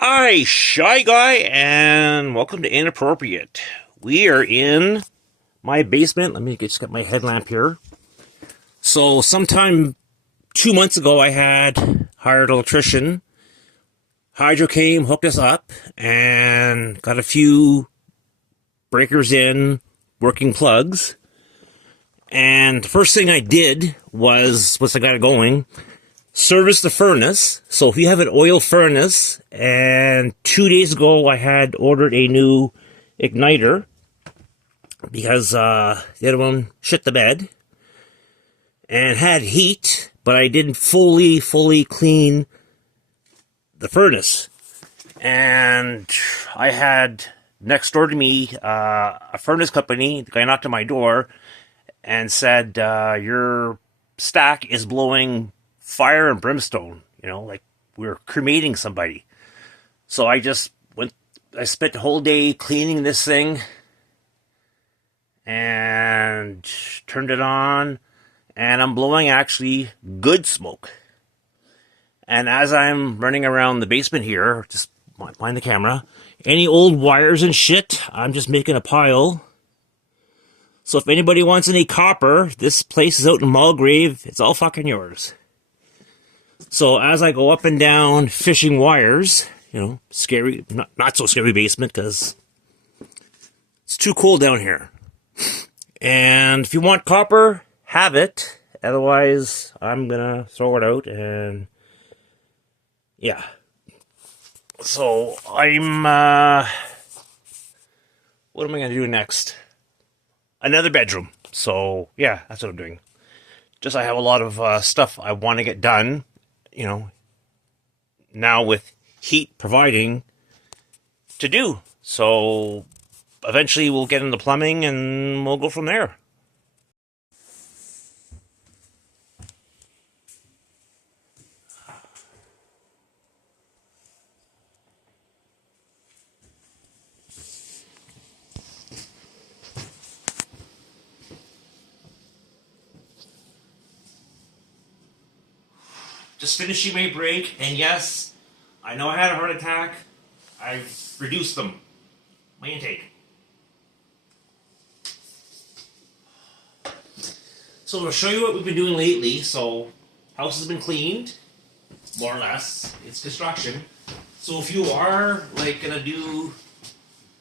Hi, Shy Guy, and welcome to Inappropriate. We are in my basement. Let me just get my headlamp here. So, sometime 2 months ago, I had hired an electrician. Hydro came, hooked us up, and got a few breakers in, working plugs. And the first thing I did was, once I got it going, service the furnace. So if you have an oil furnace, and 2 days ago I had ordered a new igniter because the other one shit the bed and had heat, but I didn't fully clean the furnace. And I had next door to me a furnace company. The guy knocked on my door and said, your stack is blowing fire and brimstone, like we're cremating somebody. So I spent the whole day cleaning this thing and turned it on, and I'm blowing actually good smoke. And as I'm running around the basement here, just behind the camera, any old wires and shit, I'm just making a pile. So if anybody wants any copper, this place is out in Mulgrave. It's all fucking yours. So as I go up and down fishing wires, scary, not so scary basement because it's too cold down here. And if you want copper, have it. Otherwise, I'm gonna throw it out and yeah. So I'm, what am I gonna do next? Another bedroom. So yeah, that's what I'm doing. Just I have a lot of stuff I want to get done. Now with heat providing to do. So eventually we'll get into plumbing and we'll go from there. Just finishing my break, and yes, I know I had a heart attack. I've reduced them. My intake. So I'll show you what we've been doing lately. So, house has been cleaned, more or less. It's construction. So if you are gonna do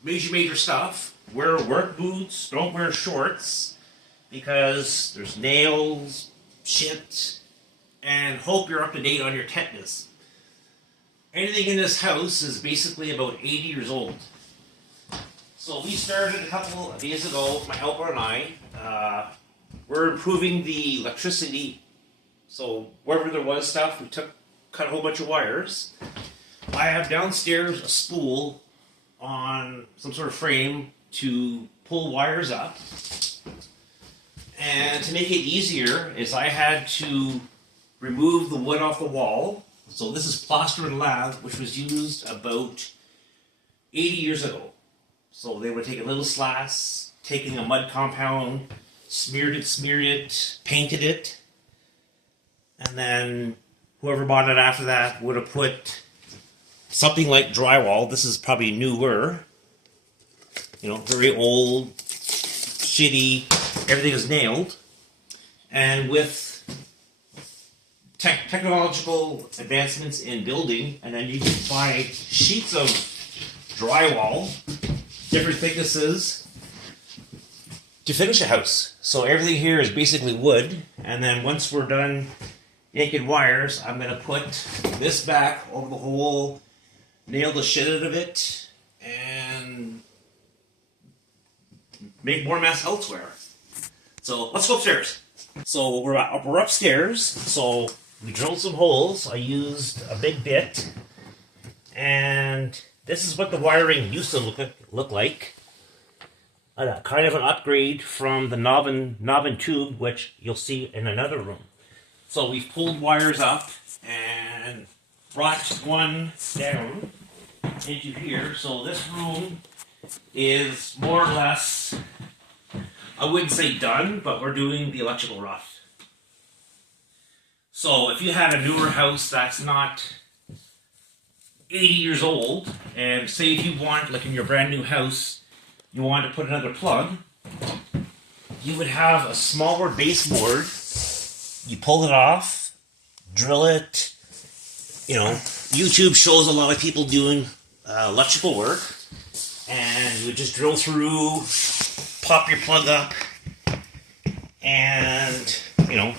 major stuff, wear work boots. Don't wear shorts because there's nails, shit. And hope you're up to date on your tetanus. Anything in this house is basically about 80 years old. So we started a couple of days ago, my helper and I, we're improving the electricity. So wherever there was stuff, we cut a whole bunch of wires. I have downstairs a spool on some sort of frame to pull wires up. And to make it easier is I had to remove the wood off the wall. So this is plaster and lath, which was used about 80 years ago. So they would take a little slash, taking a mud compound, smeared it, painted it, and then whoever bought it after that would have put something like drywall. This is probably newer, very old, shitty, everything is nailed. And with technological advancements in building, and then you can buy sheets of drywall, different thicknesses, to finish a house. So everything here is basically wood, and then once we're done yanking wires, I'm going to put this back over the hole, nail the shit out of it, and make more mess elsewhere. So let's go upstairs. So we're upstairs, so we drilled some holes. I used a big bit, and this is what the wiring used to look like. Kind of an upgrade from the knob and tube, which you'll see in another room. So we've pulled wires up and brought one down into here. So this room is more or less, I wouldn't say done, but we're doing the electrical rough. So if you had a newer house that's not 80 years old, and say if you want, like in your brand new house, you want to put another plug, you would have a smaller baseboard. You pull it off, drill it. You know, YouTube shows a lot of people doing electrical work, and you would just drill through, pop your plug up, and you know,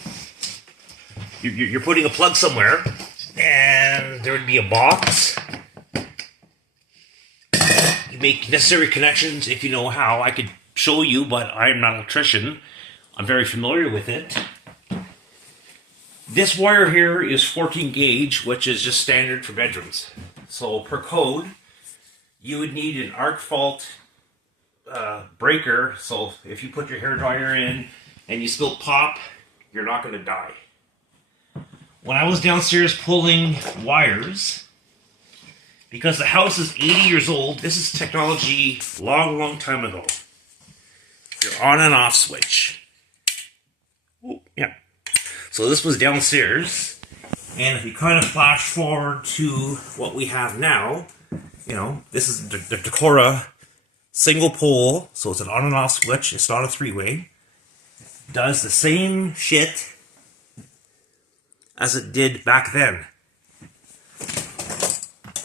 you're putting a plug somewhere, and there would be a box. You make necessary connections if you know how. I could show you, but I'm not an electrician. I'm very familiar with it. This wire here is 14 gauge, which is just standard for bedrooms. So per code, you would need an arc fault breaker. So if you put your hairdryer in and you spill pop, you're not going to die. When I was downstairs pulling wires, because the house is 80 years old, this is technology long time ago. Your on and off switch. Ooh, yeah. So this was downstairs, and if you kind of flash forward to what we have now, you know, this is the Decora single pole, so it's an on and off switch, it's not a three-way. Does the same shit as it did back then.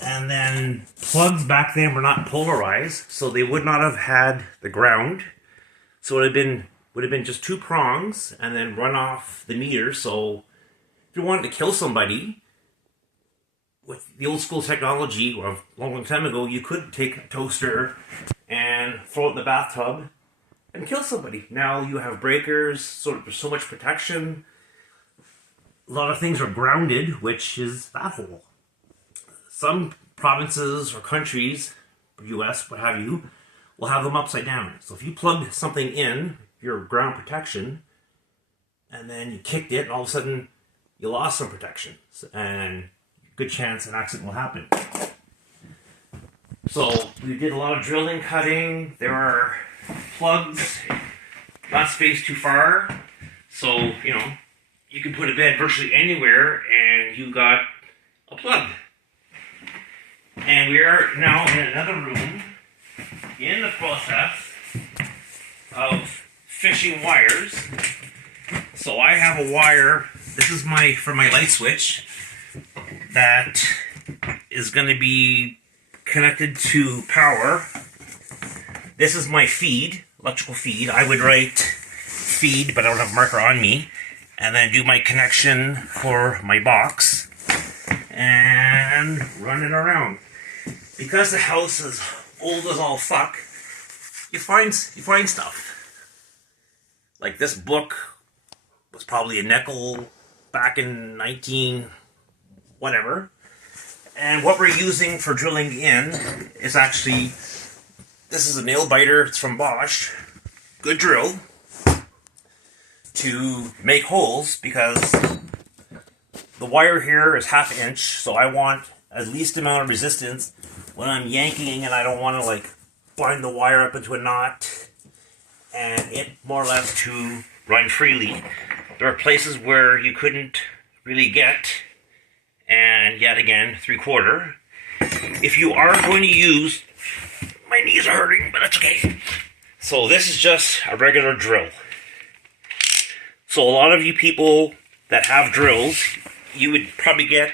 And then plugs back then were not polarized, so they would not have had the ground. So it would have been just two prongs and then run off the meter. So if you wanted to kill somebody with the old school technology or a long time ago, you could take a toaster and throw it in the bathtub and kill somebody. Now you have breakers, so there's so much protection. A lot of things are grounded, which is that hole. Some provinces or countries, US, what have you, will have them upside down. So if you plugged something in, your ground protection, and then you kicked it, and all of a sudden you lost some protection, and good chance an accident will happen. So we did a lot of drilling, cutting. There are plugs not spaced too far, so you know you can put a bed virtually anywhere, and you got a plug. And we are now in another room in the process of fishing wires. So I have a wire, this is for my light switch, that is going to be connected to power. This is my feed, electrical feed. I would write feed, but I don't have a marker on me. And then do my connection for my box and run it around. Because the house is old as all fuck, you find stuff. Like this book was probably a nickel back in 19 whatever. And what we're using for drilling in is actually, this is a nail biter, it's from Bosch. Good drill to make holes, because the wire here is 1/2 inch, so I want at least amount of resistance when I'm yanking, and I don't want to like bind the wire up into a knot and it more or less to run freely. There are places where you couldn't really get, and yet again 3/4. If you are going to use, my knees are hurting, but that's okay. So this is just a regular drill. So a lot of you people that have drills, you would probably get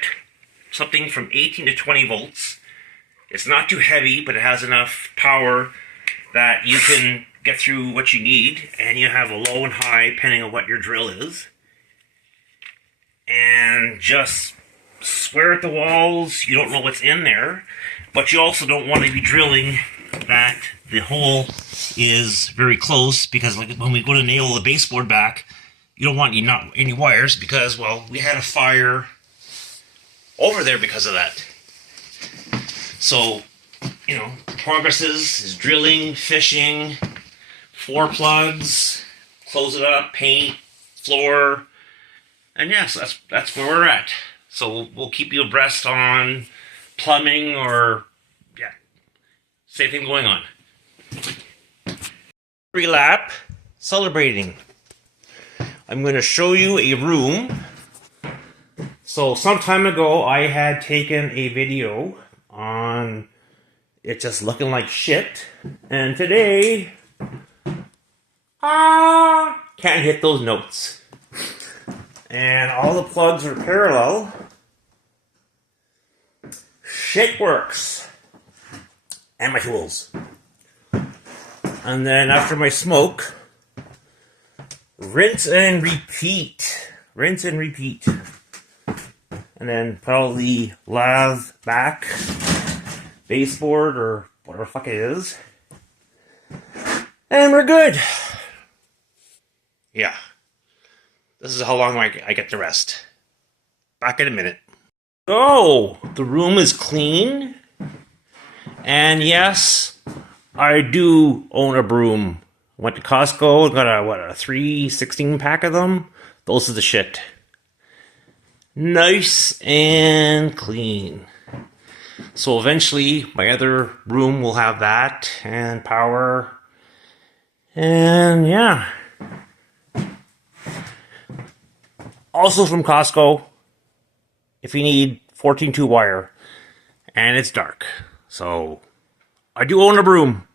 something from 18 to 20 volts. It's not too heavy, but it has enough power that you can get through what you need, and you have a low and high depending on what your drill is. And just swear at the walls. You don't know what's in there, but you also don't want to be drilling that the hole is very close, because like when we go to nail the baseboard back, you don't want any wires, because, well, we had a fire over there because of that. So, you know, progress is drilling, fishing, floor plugs, close it up, paint, floor, and yes, that's where we're at. So we'll keep you abreast on plumbing or, yeah, same thing going on. Pre-lap, celebrating. I'm going to show you a room. So some time ago, I had taken a video on it just looking like shit. And today, can't hit those notes. And all the plugs are parallel. Shit works. And my tools. And then after my smoke, rinse and repeat. Rinse and repeat. And then put all the lathe back, baseboard or whatever the fuck it is. And we're good. Yeah. This is how long I get to rest. Back in a minute. So, the room is clean. And yes, I do own a broom. Went to Costco, got a 3/16 pack of them. Those are the shit. Nice and clean. So eventually, my other room will have that and power. And yeah. Also from Costco, if you need 14-2 wire, and it's dark. So, I do own a broom.